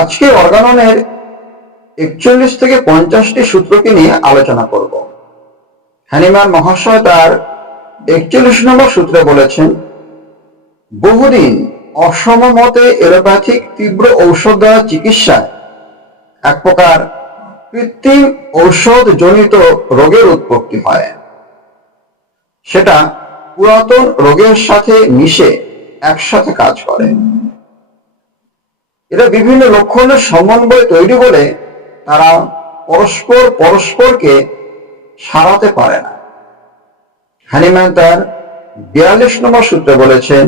আজকে অর্গাননের একচল্লিশ থেকে পঞ্চাশটি সূত্রকে নিয়ে আলোচনা করব। হ্যানিম্যান মহাশয় তার একচল্লিশ নম্বর সূত্রে বলেছেন, বহুদিন অসম মতে এলোপ্যাথিক তীব্র ঔষধ দ্বারা চিকিৎসায় এক প্রকার কৃত্রিম ঔষধ জনিত রোগের উৎপত্তি হয়। সেটা পুরাতন রোগের সাথে মিশে একসাথে কাজ করে। এরা বিভিন্ন লক্ষণের সমন্বয় তৈরি বলে তারা পরস্পর পরস্পরকে সারাতে পারে না। হ্যানিম্যান তার বিয়াল্লিশ নম্বর সূত্রে বলেছেন,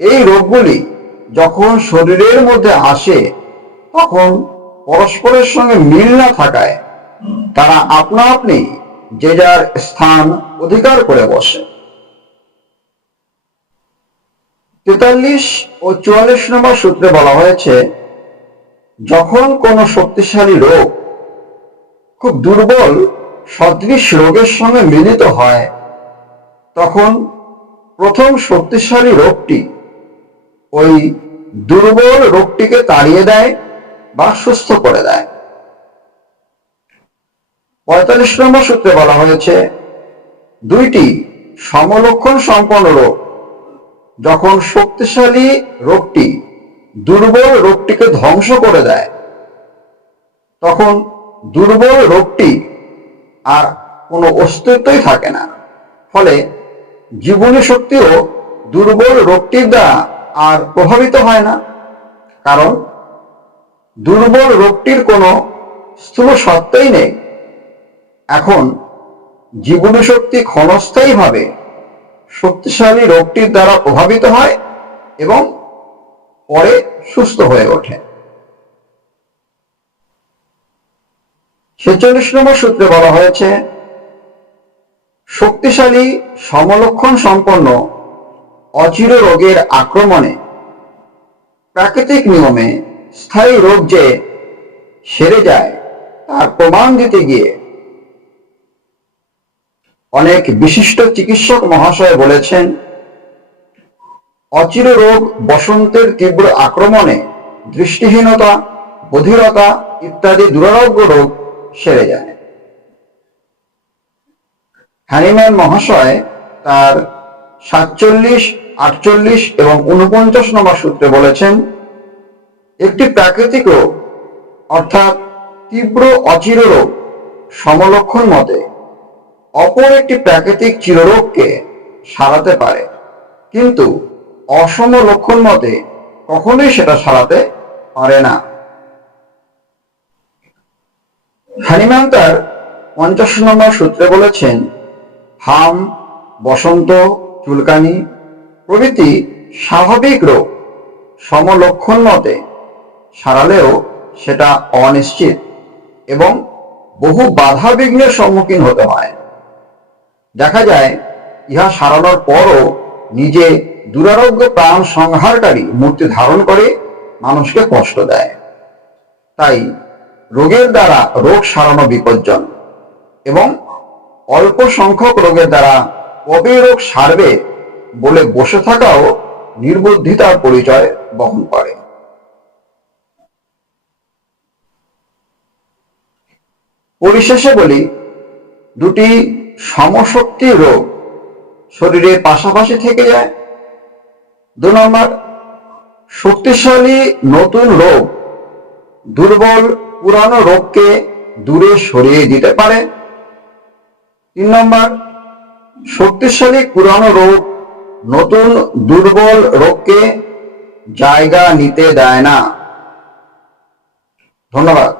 এই রোগগুলি যখন শরীরের মধ্যে আসে, তখন পরস্পরের সঙ্গে মিল না থাকায় তারা আপনা আপনি যে যার স্থান অধিকার করে বসে। তেতাল্লিশ ও চুয়াল্লিশ নম্বর সূত্রে বলা হয়েছে, যখন কোনো শক্তিশালী রোগ খুব দুর্বল, সদৃশ রোগের সঙ্গে মিলিত হয়, তখন প্রথম শক্তিশালী রোগটি ওই দুর্বল রোগটিকে তাড়িয়ে দেয় বা সুস্থ করে দেয়। পঁয়তাল্লিশ নম্বর সূত্রে বলা হয়েছে, দুইটি সমলক্ষণ সম্পন্ন রোগ যখন শক্তিশালী রোগটি, দুর্বল রোগটিকে ধ্বংস করে দেয়, তখন দুর্বল রোগটি আর কোনো অস্তিত্বই থাকে না। ফলে জীবনী শক্তিও দুর্বল রোগটির দ্বারা আর প্রভাবিত হয় না। কারণ দুর্বল রোগটির কোনো স্থূল সত্তাই নেই। এখন জীবনী শক্তি ক্ষণস্থায়ীভাবে শক্তিশালী রোগটির দ্বারা প্রভাবিত হয় এবং পরে সুস্থ হয়ে ওঠে। ছেচল্লিশ নম্বর সূত্রে বলা হয়েছে, শক্তিশালী সমলক্ষণ সম্পন্ন অচির রোগের আক্রমণে প্রাকৃতিক নিয়মে স্থায়ী রোগ যে সেরে যায়, তার প্রমাণ দিতে গিয়ে অনেক বিশিষ্ট চিকিৎসক মহাশয় বলেছেন, অচির রোগ বসন্তের তীব্র আক্রমণে দৃষ্টিহীনতা, বধিরতা ইত্যাদি দুরারোগ্য রোগ সেরে যায়। হ্যানিম্যান মহাশয় তার সাতচল্লিশ, আটচল্লিশ এবং উনপঞ্চাশ নম্বর সূত্রে বলেছেন, একটি প্রাকৃতিক রোগ, অর্থাৎ তীব্র অচির রোগ সমলক্ষণ মতে অপর একটি প্রাকৃতিক চিররোগকে সারাতে পারে। কিন্তু অসম লক্ষণ মতে কখনোই সেটা সারাতে পারে না। হানিম্যান তার পঞ্চাশ নম্বর সূত্রে বলেছেন, হাম, বসন্ত, চুলকানি প্রভৃতি স্বাভাবিক রোগ। সমলক্ষণ মতে সারালেও সেটা অনিশ্চিত এবং বহু বাধা বিঘ্নের সম্মুখীন হতে হয়। দেখা যায়, ইহা সারানোর পরও নিজে দুরারোগ্য প্রাণ সংহারকারী মূর্তি ধারণ করে মানুষকে কষ্ট দেয়। তাই রোগের দ্বারা রোগ সারানো বিপজ্জন এবং অল্প সংখ্যক রোগের দ্বারা কবে রোগ সারবে বলে বসে থাকাও নির্বুদ্ধিতার পরিচয় বহন করে। পরিশেষে বলি, দুটি সমশক্তি রোগ শরীরে পাশাপাশি থেকে যায়। দু নম্বর, শক্তিশালী নতুন রোগ দুর্বল পুরানো রোগকে দূরে সরিয়ে দিতে পারে। তিন নম্বর, শক্তিশালী পুরানো রোগ নতুন দুর্বল রোগকে জায়গা নিতে দেয় না। ধন্যবাদ।